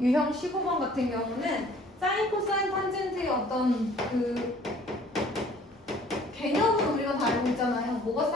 유형 15번 같은 경우는 사인, 코사인, 탄젠트의 어떤 그 개념을 우리가 다 알고 있잖아요. 뭐가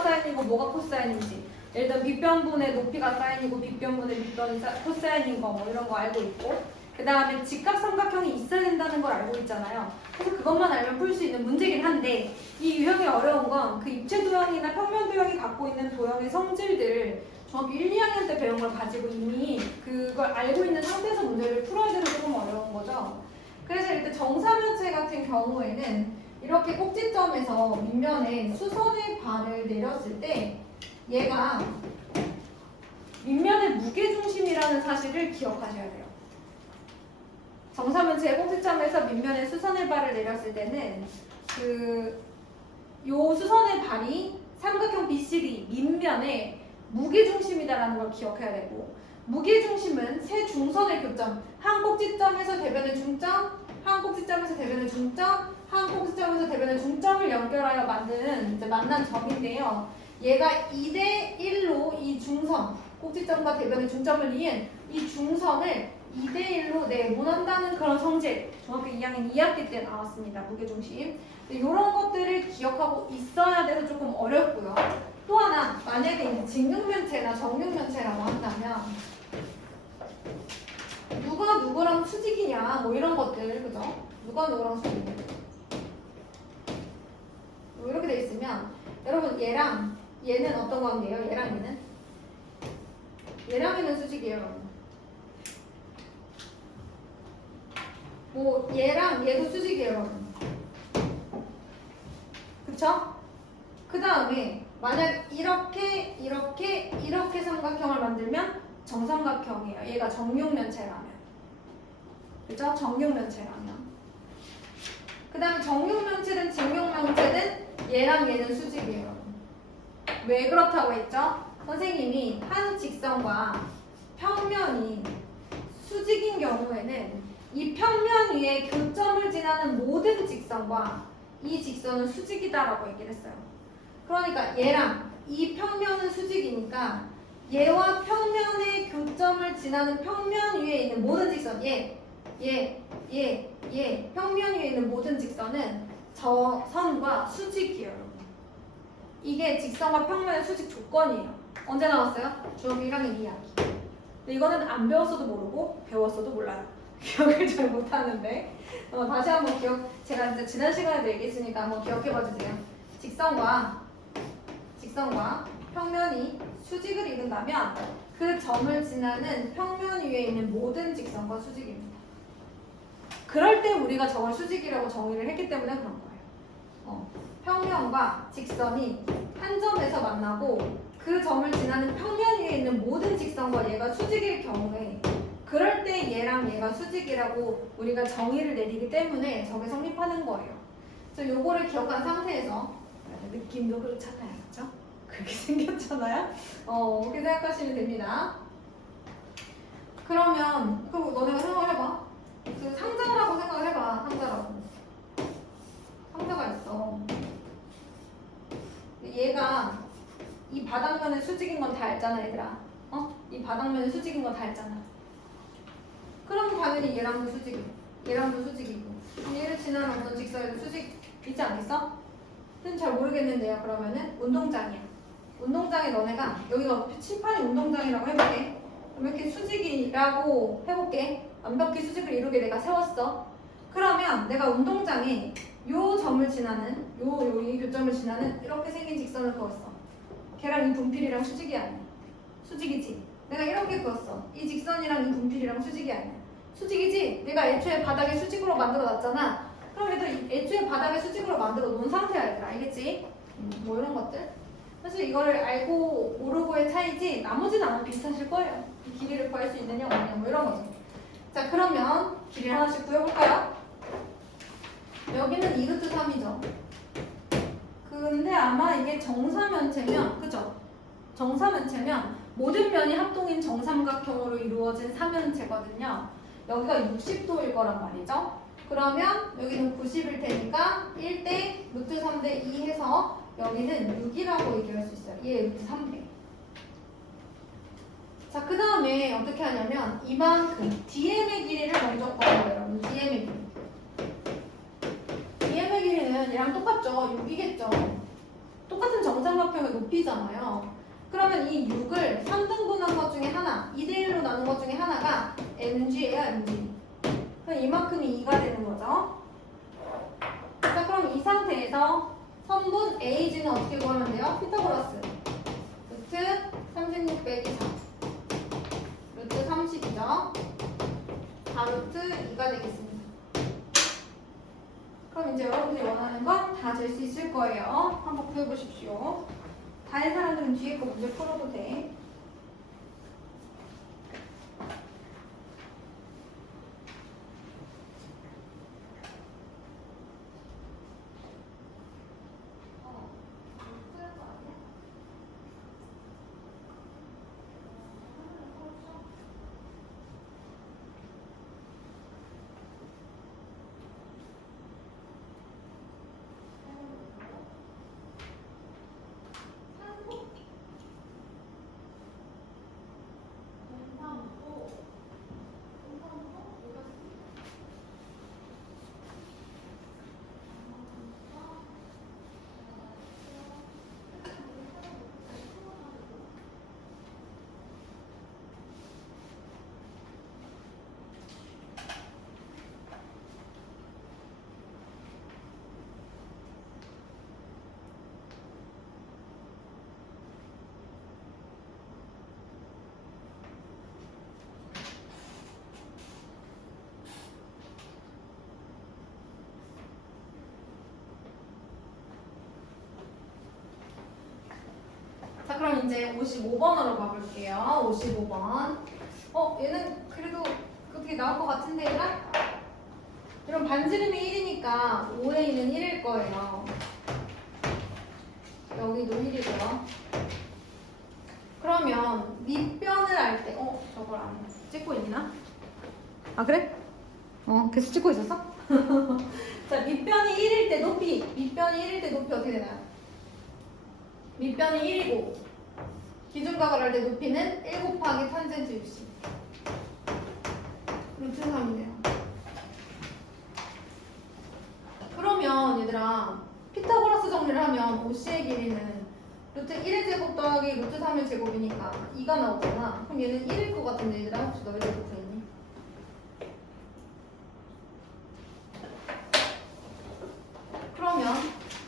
사인이고 뭐가 코사인인지. 예를 들어 빗변분의 높이가 사인이고 빗변분의 밑변이 코사인인 거 뭐 이런 거 알고 있고, 그 다음에 직각삼각형이 있어야 된다는 걸 알고 있잖아요. 그래서 그것만 알면 풀 수 있는 문제긴 한데, 이 유형이 어려운 건 그 입체 도형이나 평면 도형이 갖고 있는 도형의 성질들 중학교 1, 2학년 때 배운 걸 가지고 이미 그걸 알고 있는 상태에서 문제를 풀어야 돼서 조금 어려운 거죠. 그래서 일단 정사면체 같은 경우에는 이렇게 꼭지점에서 밑면에 수선의 발을 내렸을 때 얘가 밑면의 무게중심이라는 사실을 기억하셔야 돼요. 정사면체의 꼭지점에서 밑면에 수선의 발을 내렸을 때는 요 수선의 발이 삼각형 BCD 밑면에 무게중심이다라는 걸 기억해야 되고, 무게중심은 세 중선의 교점, 한 꼭지점에서 대변의 중점, 한 꼭지점에서 대변의 중점, 한 꼭지점에서 대변의 중점을 연결하여 만드는 이제 만난 점인데요. 얘가 2대 1로 이 중선, 꼭지점과 대변의 중점을 이은 이 중선을 2대 1로 내분한다는 그런 성질, 중학교 2학년 2학기 때 나왔습니다. 무게중심. 이런 것들을 기억하고 있어야 돼서 조금 어렵고요. 또 하나, 만약에 직육면체나 정육면체라고 한다면 누가 누구랑 수직이냐 뭐 이런 것들, 그죠? 누가 누구랑 수직이냐 뭐 이렇게 돼 있으면 여러분 얘랑 얘는 어떤 관계예요? 얘랑 얘는? 얘랑 얘는 수직이에요, 여러분. 뭐 얘랑 얘도 수직이에요, 여러분. 그쵸? 그 다음에 만약 이렇게 삼각형을 만들면 정삼각형이에요. 얘가 정육면체라면. 그죠? 정육면체라면. 그 다음에 정육면체든 직육면체든 얘랑 얘는 수직이에요. 왜 그렇다고 했죠? 선생님이 한 직선과 평면이 수직인 경우에는 이 평면 위에 교점을 지나는 모든 직선과 이 직선은 수직이다라고 얘기를 했어요. 그러니까 얘랑 이 평면은 수직이니까 얘와 평면의 교점을 지나는 평면 위에 있는 모든 직선, 평면 위에 있는 모든 직선은 저 선과 수직이에요, 여러분. 이게 직선과 평면의 수직 조건이에요. 언제 나왔어요? 중학교 1학년 2학기. 근데 이거는 안 배웠어도 모르고 배웠어도 몰라요. 기억을 잘 못하는데 다시 한번 제가 이제 지난 시간에도 얘기했으니까 한번 기억해봐 주세요. 직선과 평면이 수직을 이룬다면 그 점을 지나는 평면 위에 있는 모든 직선과 수직입니다. 그럴 때 우리가 저걸 수직이라고 정의를 했기 때문에 그런 거예요. 평면과 직선이 한 점에서 만나고 그 점을 지나는 평면 위에 있는 모든 직선과 얘가 수직일 경우에 그럴 때 얘랑 얘가 수직이라고 우리가 정의를 내리기 때문에 저게 성립하는 거예요. 그래서 요거를 기억한 상태에서 느낌도 그렇잖아요. 그렇죠? 그렇게 생겼잖아요. 그렇게 생각하시면 됩니다. 그러면 너네가 생각해봐. 그 상자라고 생각을 해봐. 상자가 있어. 얘가 이 바닥면에 수직인 건 다 알잖아, 얘들아. 이 바닥면에 수직인 건 다 알잖아. 그럼 당연히 얘랑도 수직이고 얘랑도 수직이고 얘를 지나는 어떤 직선에도 수직이지 않겠어? 근데 잘 모르겠는데요. 그러면은 운동장이야. 운동장에 너네가 여기가 칠판이 운동장이라고 해볼게. 그럼 이렇게 수직이라고 해볼게. 완벽히 수직을 이루게 내가 세웠어. 그러면 내가 운동장에 요 점을 지나는 이 교점을 지나는 이렇게 생긴 직선을 그었어. 걔랑 이 분필이랑 수직이 아니야. 수직이지. 내가 이렇게 그었어. 이 직선이랑 이 분필이랑 수직이 아니야. 수직이지? 내가 애초에 바닥에 수직으로 만들어 놨잖아. 그럼 얘도 애초에 바닥에 수직으로 만들어 놓은 상태야, 얘들아. 알겠지? 뭐 이런 것들. 사실 이거를 알고 모르고의 차이지 나머지는 아마 비슷하실 거예요. 이 길이를 구할 수 있느냐 없느냐 뭐 이런 거죠. 자, 그러면 길이 하나씩 구해볼까요? 여기는 2루트 3이죠. 근데 아마 이게 정사면체면, 그죠? 정사면체면 모든 면이 합동인 정삼각형으로 이루어진 사면체거든요. 여기가 60도일 거란 말이죠. 그러면 여기는 90일 테니까 1대 루트 3대 2 해서 여기는 6이라고 얘기할 수 있어요. 얘 루트 3배. 자, 그 다음에 어떻게 하냐면 이만큼 DM의 길이를 먼저 구하는 거예요. 여러분. DM의 길이. DM의 길이는 얘랑 똑같죠. 6이겠죠. 똑같은 정삼각형의 높이잖아요. 그러면 이 6을 3등분한 것 중에 하나, 2대1로 나눈 것 중에 하나가 mg예요, mg. 그럼 이만큼이 2가 되는 거죠. 자, 그럼 이 상태에서 선분 AG는 어떻게 구하면 돼요? 피타고라스. 루트 36 빼기 4. 루트 30이죠. 4루트 2가 되겠습니다. 그럼 이제 여러분들이 원하는 건 다 될 수 있을 거예요. 한번 구해보십시오. 다른 사람들은 뒤에 거 문제 풀어도 돼. 자, 그럼 이제 55번으로 가볼게요. 55번. 얘는 그래도 어떻게 나올 것 같은데, 얘가? 이런 반지름이 1이니까 5A는 1일 거예요. 여기도 1이고요. 그러면 밑변을 알 때, 저걸 안 찍고 있나? 아, 그래? 계속 찍고 있었어? 자, 밑변이 1일 때 높이, 어떻게 되나요? 밑변이 1이고 기준각을 할 때 높이는 1 곱하기 탄젠트 60 루트 3이네요. 그러면 얘들아 피타고라스 정리를 하면 OC의 길이는 루트 1의 제곱 더하기 루트 3의 제곱이니까 2가 나오잖아. 그럼 얘는 1일 것 같은데 얘들아 혹시 너희들 구했니? 그러면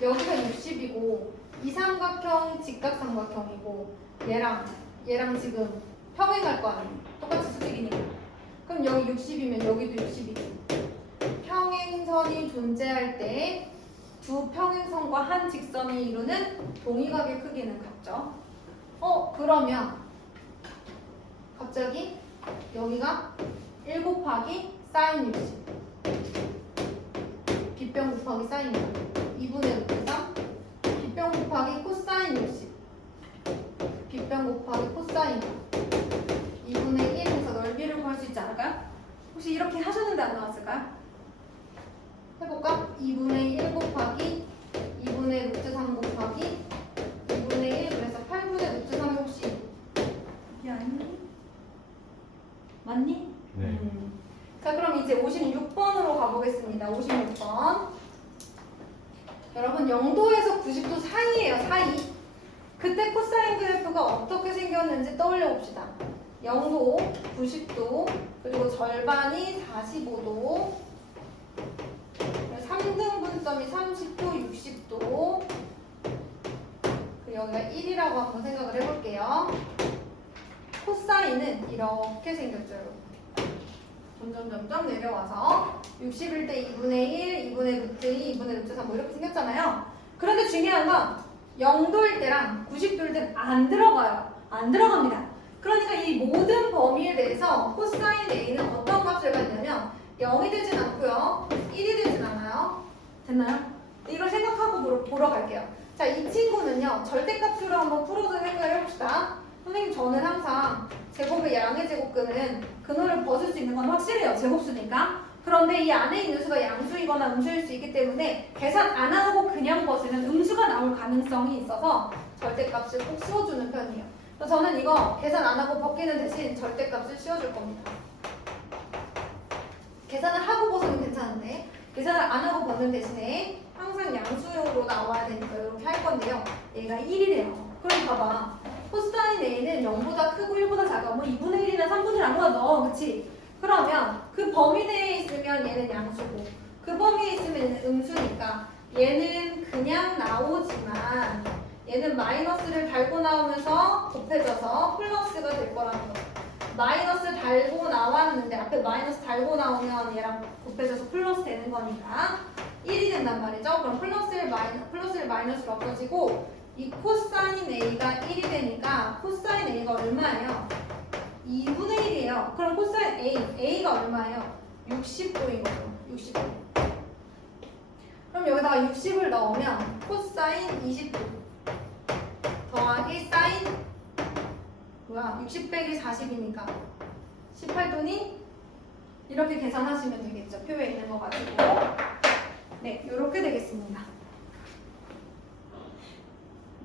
여기가 60이고 이 삼각형 직각삼각형이고 얘랑 지금 평행할 거 아니에요. 똑같이 수직이니까. 그럼 여기 60이면 여기도 60이고 평행선이 존재할 때 두 평행선과 한 직선이 이루는 동의각의 크기는 같죠. 그러면 갑자기 여기가 1 곱하기 사인 60 빗변 곱하기 사인 60 2분의 루트 3 빗변 곱하기 코사인 60 빗변 곱하기 코사인 2분의 1에서 넓이를 구할 수 있지 않을까요? 혹시 이렇게 하셨는데 안 나왔을까요? 해볼까? 2분의 1 곱하기 2분의 루트 3 곱하기 2분의 1 그래서 8분의 루트 3이 혹시 이게 아니니? 맞니? 네. 자, 그럼 이제 56번으로 가보겠습니다. 56번. 여러분 0도에서 90도 사이예요. 사이. 그때 코사인 그래프가 어떻게 생겼는지 떠올려 봅시다. 0도, 90도, 그리고 절반이 45도, 3등분점이 30도, 60도, 그리고 여기가 1이라고 한번 생각을 해볼게요. 코사인은 이렇게 생겼죠, 여러분. 점점 내려와서 61대 2분의 1, 2분의 루트 2, 2분의 루트 3 뭐 이렇게 생겼잖아요. 그런데 중요한 건 0도일 때랑 90도일 때는 안 들어가요. 안 들어갑니다. 그러니까 이 모든 범위에 대해서 코사인 A는 어떤 값을 갖냐면 0이 되진 않고요. 1이 되진 않아요. 됐나요? 이걸 생각하고 보러 갈게요. 자, 이 친구는요. 절대값으로 한번 풀어서 생각을 해봅시다. 선생님 저는 항상 제곱의 양의 제곱근은 근호를 벗을 수 있는 건 확실해요. 제곱수니까. 그런데 이 안에 있는 수가 양수이거나 음수일 수 있기 때문에 계산 안 하고 그냥 벗으면 음수가 나올 가능성이 있어서 절대값을 꼭 씌워주는 편이에요. 그래서 저는 이거 계산 안 하고 벗기는 대신 절대값을 씌워줄 겁니다. 계산을 하고 벗으면 괜찮은데 계산을 안 하고 벗는 대신에 항상 양수용으로 나와야 되니까 이렇게 할 건데요. 얘가 1이래요. 그럼 봐봐. 코사인 A는 0보다 크고 1보다 작아. 뭐 2분의 1이나 3분의 1 아무거나 넣어. 그치? 그러면 그 범위 내에 있으면 얘는 양수고 그 범위에 있으면 얘는 음수니까 얘는 그냥 나오지만 얘는 마이너스를 달고 나오면서 곱해져서 플러스가 될 거라는 거. 마이너스 달고 나왔는데 앞에 마이너스 달고 나오면 얘랑 곱해져서 플러스 되는 거니까 1이 된단 말이죠. 그럼 플러스를 마이너스로 없어지고 이 코사인 A가 1이 되니까 코사인 A가 얼마예요? 2분의 1이에요. 그럼 코사인 A가 얼마예요? 60도인 거죠. 60도. 그럼 여기다가 60을 넣으면 코사인 20도 더하기 사인 60 빼기 40이니까 18도니? 이렇게 계산하시면 되겠죠. 표에 있는 거 가지고.